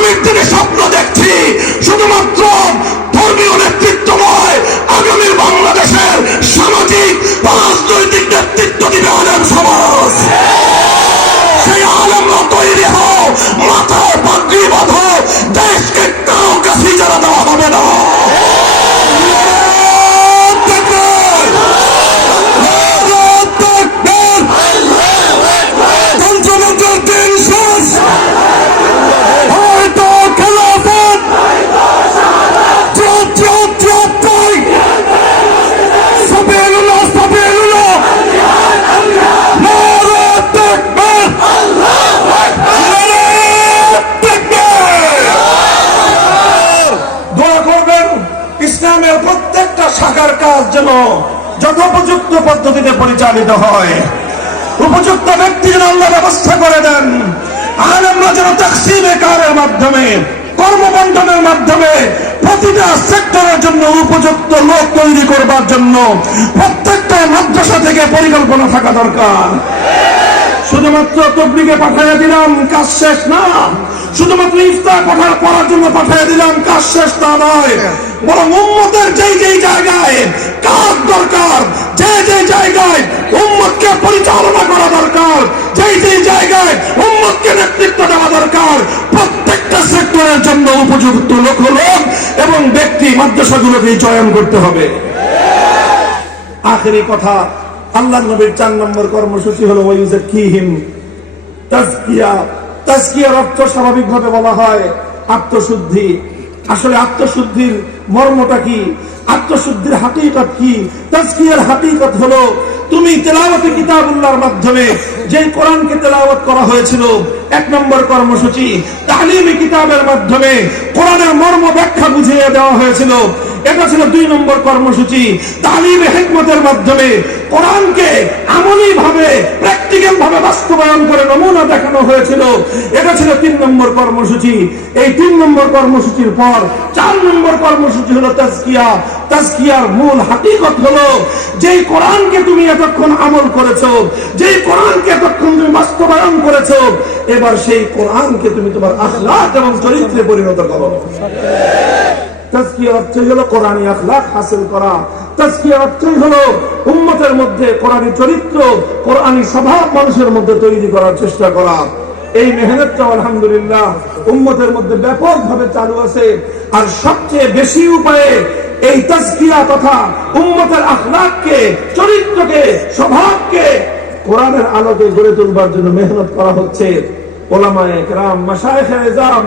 আগামীর দিনে স্বপ্ন দেখছি শুধুমাত্র ধর্মীয় নেতৃত্ব নয়, আগামীর বাংলাদেশের সামাজিক বা রাজনৈতিক নেতৃত্ব দিবে আলেম সমাজ। সেই আলেমরা তৈরি হও, মাথায় পাগড়ি বাঁধো, দেশকে কারো কাছে যারা দেওয়া হবে না। ইসলামের প্রত্যেকটা শাখার কাজ যেন যথোপযুক্ত পদ্ধতিতে পরিচালিত হয়, উপযুক্ত ব্যক্তি যেন আল্লাহ ব্যবস্থা করে দেন। আলেমরা যেন তাকসিমে কারের মাধ্যমে, কর্মবন্টনের মাধ্যমে প্রতিটা সেক্টরের জন্য উপযুক্ত লোক তৈরি করবার জন্য প্রত্যেকটা মাদ্রাসা থেকে পরিকল্পনা থাকা দরকার। শুধুমাত্র তবলিগে পাঠিয়ে দিলাম, কাজ শেষ না। শুধুমাত্র ইফতার পড়ার জন্য পাঠিয়ে দিলাম, কাজ শেষ তা নয়। বরং উম্মতের যেই যেই জায়গায় কাজ দরকার, যে যে জায়গায় উম্মতকে পরিচালনা করা দরকার, যেই যেই জায়গায় উম্মতকে নেতৃত্ব দেওয়া দরকার, প্রত্যেকটা সেক্টরের জন্য উপযুক্ত লোক এবং ব্যক্তি মাদ্রাসাগুলোকে চয়ন করতে হবে। আখেরি কথা, আল্লাহর নবীর 4 নম্বর কর্মসূচি হলো ওয়ায়ুযাক্কিহিম, তাজকিয়া। তাজকিয়ার অর্থ স্বাভাবিকভাবে বলা হয় আত্মশুদ্ধি। আসলে আত্মশুদ্ধির মর্মটা কি? আত্মশুদ্ধির হাকিকত কি? তাজকিয়ার হাকিকত হলো তুমি তেলাওয়াতে কিতাবুল্লাহর মাধ্যমে যে কোরআনকে তেলাওয়াত করা হয়েছিল 1 নম্বর কর্মসূচি, তালিমে কিতাবের মাধ্যমে কোরআনের মর্ম ব্যাখ্যা বুঝিয়ে দেওয়া হয়েছিল, এটা ছিল 2 নম্বর কর্মসূচি। তালিমে হিকমতের মাধ্যমে কোরআনকে আমলি ভাবে, প্র্যাকটিক্যাল ভাবে বাস্তবায়ন করে নমুনা দেখানো হয়েছিল, এটা ছিল 3 নম্বর কর্মসূচি। এই 3 নম্বর কর্মসূচির পর 4 নম্বর কর্মসূচি হলো তাজকিয়া। তাজকিয়ার মূল হাকিকত হলো যেই কোরআনকে তুমি এতক্ষণ আমল করেছো, যেই কোরআনকে এতক্ষণ তুমি বাস্তবায়ন করেছো, এবার সেই কোরআনকে তুমি তোমার আখলাক এবং চরিত্রে পরিণত করো। তাজকিয়ার অর্থই হলো কোরআনী আখলাক হাসিল করা। তাজকিয়ার অর্থই হলো উম্মতের মধ্যে কোরআনী চরিত্র, কোরআনী স্বভাব মানুষের মধ্যে তৈরি করার চেষ্টা করা। এই মেহনতটা আলহামদুলিল্লাহ উম্মতের মধ্যে ব্যাপকভাবে চালু আছে। আর সবচেয়ে বেশি উপায়ে এই তাজকিয়া তথা উম্মতের আখলাককে, চরিত্রকে, স্বভাবকে কোরআনের আলোকে গড়ে তুলবার জন্য মেহনত করা হচ্ছে। ওলামায়ে কেরাম, মাশায়েখে এজাম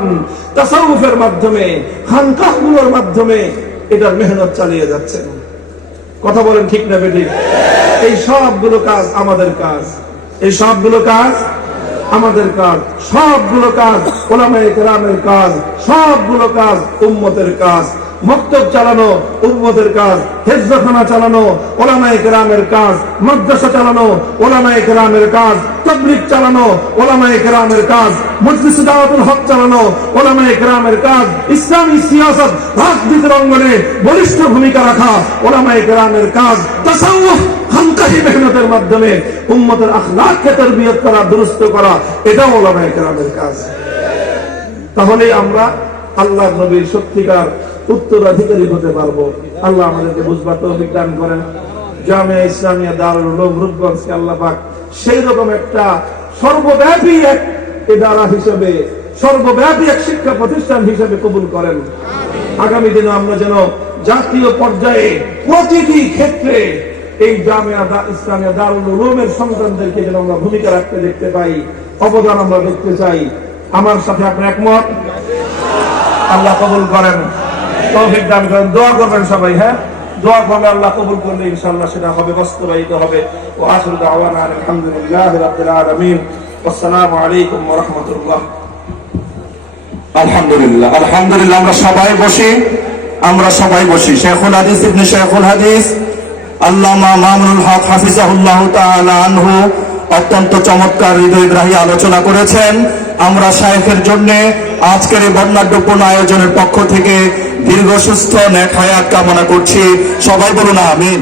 তাসাউফের মাধ্যমে, খানকাহগুলোর মাধ্যমে এটার মেহনত চালিয়ে যাচ্ছেন। কথা বলেন ঠিক না বেঠিক? এই সবগুলো কাজ আমাদের কাজ, এই সবগুলো কাজ আমাদের কাজ, সবগুলো কাজ ওলামায়ে কেরামের কাজ, সবগুলো কাজ উম্মতের কাজ। মক্তব চালানো উম্মতের কাজ, হেফজখানা চালানো ওলামায়ে কেরামের কাজ, মাদ্রাসা চালানো ওলামায়ে কেরামের কাজ, তাবলীগ চালানো ওলামায়ে কেরামের কাজ, মজলিস দাওয়াতুল হক চালানো ওলামায়ে কেরামের কাজ, ইসলামী সিয়াসত রাজনীতির অঙ্গনে বলিষ্ঠ ভূমিকা রাখা ওলামায়ে কেরামের কাজ, তাসাউফ খানকাহি মেহনতের মাধ্যমে উম্মতের আখলাককে তারবিয়ত করা, দুরুস্ত করা, এটাও ওলামায়ে কেরামের কাজ। তাহলে আমরা আল্লাহর নবীর সত্যিকার উত্তরাধিকারী হতে পারবো। আল্লাহ আমাদেরকে বুঝবার তৌফিক দান করেন। জামিয়া ইসলামিয়া দারুল উলুম রূপগঞ্জকে আল্লাহ পাক সেই রকম একটা সর্বব্যাপী এক ইদারা হিসেবে, সর্বব্যাপী এক শিক্ষা প্রতিষ্ঠান হিসেবে কবুল করেন। আগামী দিনে আমরা যেন জাতীয় পর্যায়ে প্রতিটি ক্ষেত্রে এই জামিয়া ইসলামিয়া দারুল উলুমের সন্তানদেরকে যেন আমরা ভূমিকা রাখতে দেখতে পাই, অবদান আমরা দেখতে চাই। আমার সাথে আপনি একমত? আল্লাহ কবুল করেন, তৌফিক দান করেন। দোয়া করবেন সবাই। হ্যাঁ, দোয়া করলে আল্লাহ কবুল করলে ইনশাআল্লাহ সেটা হবে, বাস্তবায়িত হবে। ওয়া আখিরু দাওয়ানা আলহামদুলিল্লাহি রাব্বিল আলামিন। আসসালামু আলাইকুম ওয়া রাহমাতুল্লাহ। আলহামদুলিল্লাহ, আলহামদুলিল্লাহ। আমরা সবাই বসি। শেখুল হাদিস ইবনে শেখুল হাদিস আল্লামা মামুনুল হক হাফিজাহুল্লাহ তাআলা আনহু অত্যন্ত চমৎকার হৃদয়গ্রাহী আলোচনা করেছেন। আমরা শায়েখের জন্য আজকের এই বর্ণাঢ্যপূর্ণ আয়োজনের পক্ষ থেকে দীর্ঘ সুস্থ নেক হায়াত কামনা করছি। সবাই বলুন আমিন।